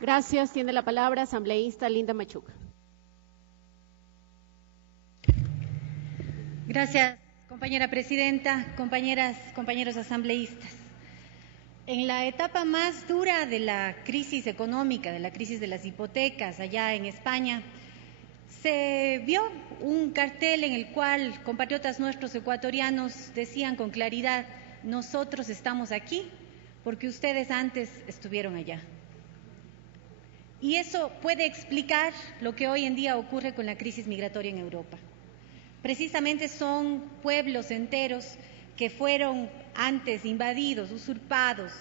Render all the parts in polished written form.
Gracias. Tiene la palabra asambleísta Linda Machuca. Gracias, compañera presidenta, compañeros asambleístas. En la etapa más dura de la crisis económica, de la crisis de las hipotecas allá en España, se vio un cartel en el cual compatriotas nuestros ecuatorianos decían con claridad: nosotros estamos aquí porque ustedes antes estuvieron allá. Y eso puede explicar lo que hoy en día ocurre con la crisis migratoria en Europa. Precisamente son pueblos enteros que fueron antes invadidos, usurpados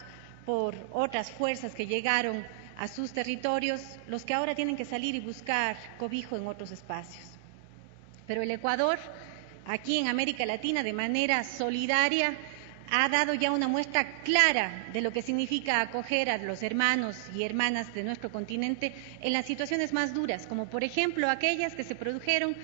por otras fuerzas que llegaron a sus territorios, los que ahora tienen que salir y buscar cobijo en otros espacios. Pero el Ecuador, aquí en América Latina, de manera solidaria, ha dado ya una muestra clara de lo que significa acoger a los hermanos y hermanas de nuestro continente en las situaciones más duras, como por ejemplo aquellas que se produjeron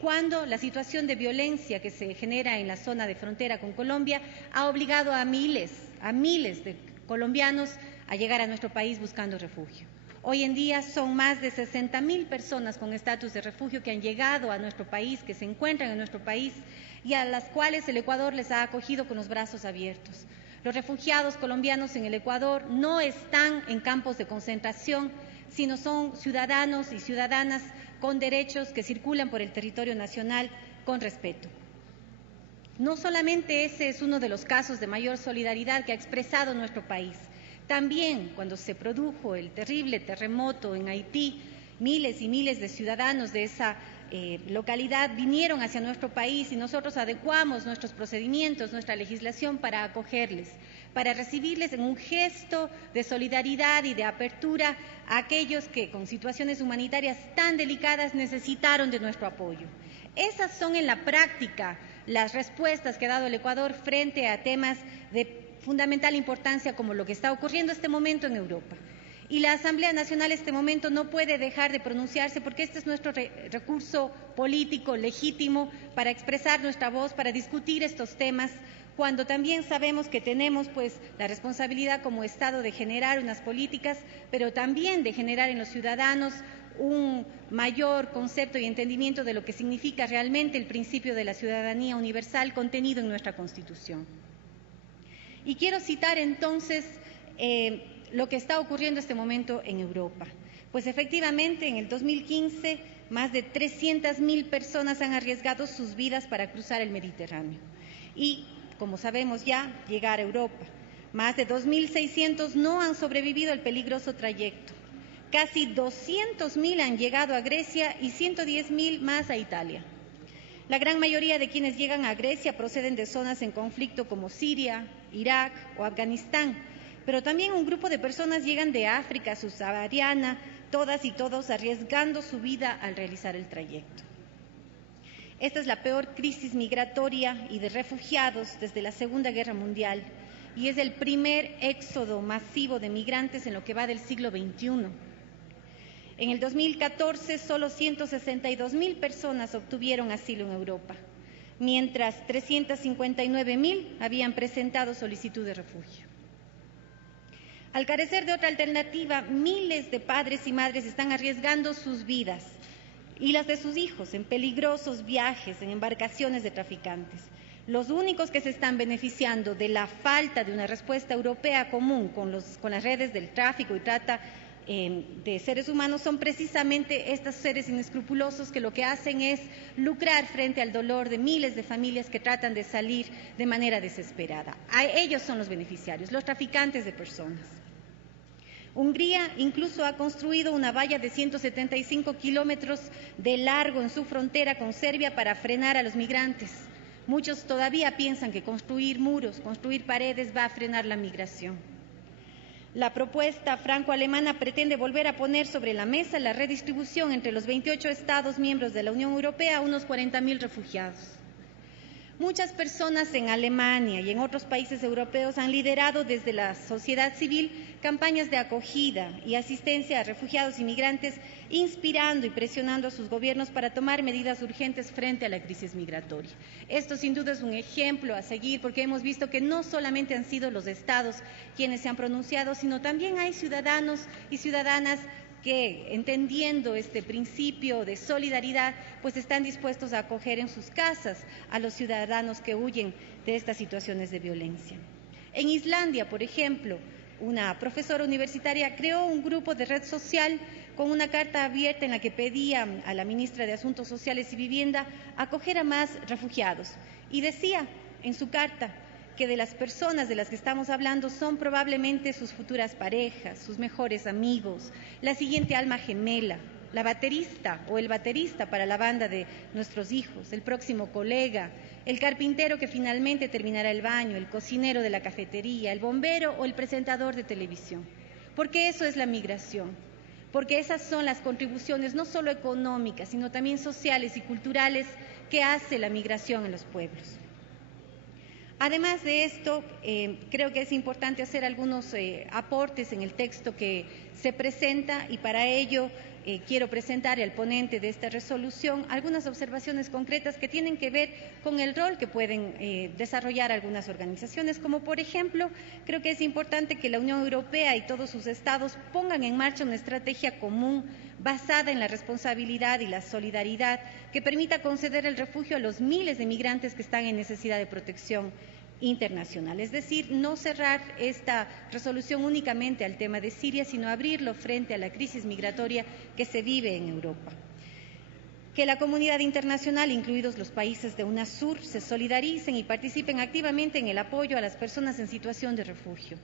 cuando la situación de violencia que se genera en la zona de frontera con Colombia ha obligado a miles de colombianos a llegar a nuestro país buscando refugio. Hoy en día son más de 60.000 personas con estatus de refugio que han llegado a nuestro país, que se encuentran en nuestro país y a las cuales el Ecuador les ha acogido con los brazos abiertos. Los refugiados colombianos en el Ecuador no están en campos de concentración, sino son ciudadanos y ciudadanas con derechos que circulan por el territorio nacional con respeto. No solamente ese es uno de los casos de mayor solidaridad que ha expresado nuestro país. También cuando se produjo el terrible terremoto en Haití, miles y miles de ciudadanos de esa localidad vinieron hacia nuestro país y nosotros adecuamos nuestros procedimientos, nuestra legislación para acogerles, para recibirles en un gesto de solidaridad y de apertura a aquellos que con situaciones humanitarias tan delicadas necesitaron de nuestro apoyo. Esas son en la práctica las respuestas que ha dado el Ecuador frente a temas de fundamental importancia como lo que está ocurriendo en este momento en Europa. Y la Asamblea Nacional en este momento no puede dejar de pronunciarse porque este es nuestro recurso político legítimo para expresar nuestra voz, para discutir estos temas, cuando también sabemos que tenemos la responsabilidad como Estado de generar unas políticas, pero también de generar en los ciudadanos un mayor concepto y entendimiento de lo que significa realmente el principio de la ciudadanía universal contenido en nuestra Constitución. Y quiero citar entonces lo que está ocurriendo en este momento en Europa. Pues efectivamente en el 2015 más de 300.000 personas han arriesgado sus vidas para cruzar el Mediterráneo y, como sabemos ya, llegar a Europa. Más de 2.600 no han sobrevivido al peligroso trayecto. Casi 200.000 han llegado a Grecia y 110.000 más a Italia. La gran mayoría de quienes llegan a Grecia proceden de zonas en conflicto como Siria, Irak o Afganistán, pero también un grupo de personas llegan de África subsahariana, todas y todos arriesgando su vida al realizar el trayecto. Esta es la peor crisis migratoria y de refugiados desde la Segunda Guerra Mundial y es el primer éxodo masivo de migrantes en lo que va del siglo XXI. En el 2014, solo 162.000 personas obtuvieron asilo en Europa, mientras 359.000 habían presentado solicitud de refugio. Al carecer de otra alternativa, miles de padres y madres están arriesgando sus vidas y las de sus hijos en peligrosos viajes en embarcaciones de traficantes. Los únicos que se están beneficiando de la falta de una respuesta europea común con las redes del tráfico y trata de seres humanos son precisamente estos seres inescrupulosos que lo que hacen es lucrar frente al dolor de miles de familias que tratan de salir de manera desesperada. Ellos son los beneficiarios, los traficantes de personas. Hungría incluso ha construido una valla de 175 kilómetros de largo en su frontera con Serbia para frenar a los migrantes. Muchos todavía piensan que construir muros, construir paredes va a frenar la migración. La propuesta franco-alemana pretende volver a poner sobre la mesa la redistribución entre los 28 Estados miembros de la Unión Europea a unos 40.000 refugiados. Muchas personas en Alemania y en otros países europeos han liderado desde la sociedad civil campañas de acogida y asistencia a refugiados y migrantes, inspirando y presionando a sus gobiernos para tomar medidas urgentes frente a la crisis migratoria. Esto sin duda es un ejemplo a seguir, porque hemos visto que no solamente han sido los estados quienes se han pronunciado, sino también hay ciudadanos y ciudadanas que, entendiendo este principio de solidaridad, pues están dispuestos a acoger en sus casas a los ciudadanos que huyen de estas situaciones de violencia. En Islandia, por ejemplo, una profesora universitaria creó un grupo de red social con una carta abierta en la que pedía a la ministra de Asuntos Sociales y Vivienda acoger a más refugiados. Y decía en su carta que de las personas de las que estamos hablando son probablemente sus futuras parejas, sus mejores amigos, la siguiente alma gemela, la baterista o el baterista para la banda de nuestros hijos, el próximo colega, el carpintero que finalmente terminará el baño, el cocinero de la cafetería, el bombero o el presentador de televisión. Porque eso es la migración, porque esas son las contribuciones no solo económicas, sino también sociales y culturales que hace la migración en los pueblos. Además de esto, creo que es importante hacer algunos aportes en el texto que se presenta y para ello quiero presentar al ponente de esta resolución algunas observaciones concretas que tienen que ver con el rol que pueden desarrollar algunas organizaciones, como por ejemplo, creo que es importante que la Unión Europea y todos sus estados pongan en marcha una estrategia común basada en la responsabilidad y la solidaridad que permita conceder el refugio a los miles de migrantes que están en necesidad de protección internacional. Es decir, no cerrar esta resolución únicamente al tema de Siria, sino abrirlo frente a la crisis migratoria que se vive en Europa. Que la comunidad internacional, incluidos los países de UNASUR, se solidaricen y participen activamente en el apoyo a las personas en situación de refugio.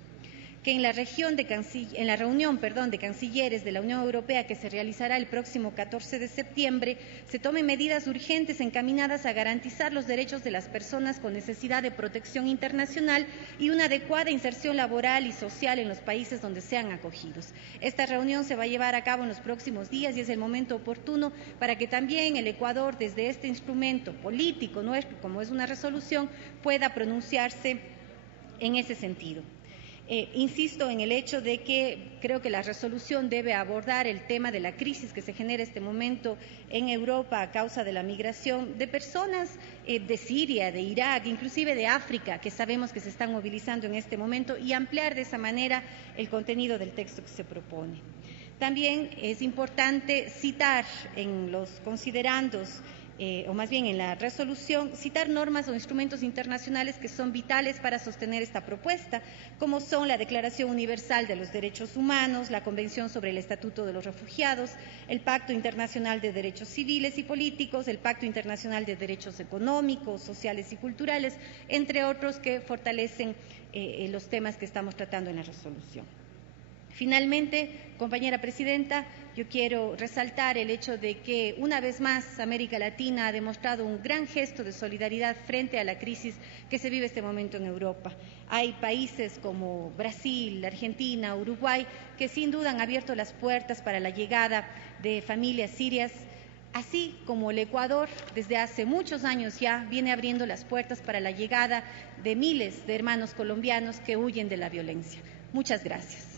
Que en la reunión de cancilleres de la Unión Europea que se realizará el próximo 14 de septiembre se tomen medidas urgentes encaminadas a garantizar los derechos de las personas con necesidad de protección internacional y una adecuada inserción laboral y social en los países donde sean acogidos. Esta reunión se va a llevar a cabo en los próximos días y es el momento oportuno para que también el Ecuador, desde este instrumento político nuestro, como es una resolución, pueda pronunciarse en ese sentido. Insisto en el hecho de que creo que la resolución debe abordar el tema de la crisis que se genera en este momento en Europa a causa de la migración de personas de Siria, de Irak, inclusive de África, que sabemos que se están movilizando en este momento, y ampliar de esa manera el contenido del texto que se propone. También es importante citar en los considerandos o más bien en la resolución, citar normas o instrumentos internacionales que son vitales para sostener esta propuesta, como son la Declaración Universal de los Derechos Humanos, la Convención sobre el Estatuto de los Refugiados, el Pacto Internacional de Derechos Civiles y Políticos, el Pacto Internacional de Derechos Económicos, Sociales y Culturales, entre otros que fortalecen los temas que estamos tratando en la resolución. Finalmente, compañera presidenta, yo quiero resaltar el hecho de que una vez más América Latina ha demostrado un gran gesto de solidaridad frente a la crisis que se vive en este momento en Europa. Hay países como Brasil, Argentina, Uruguay, que sin duda han abierto las puertas para la llegada de familias sirias, así como el Ecuador desde hace muchos años ya viene abriendo las puertas para la llegada de miles de hermanos colombianos que huyen de la violencia. Muchas gracias.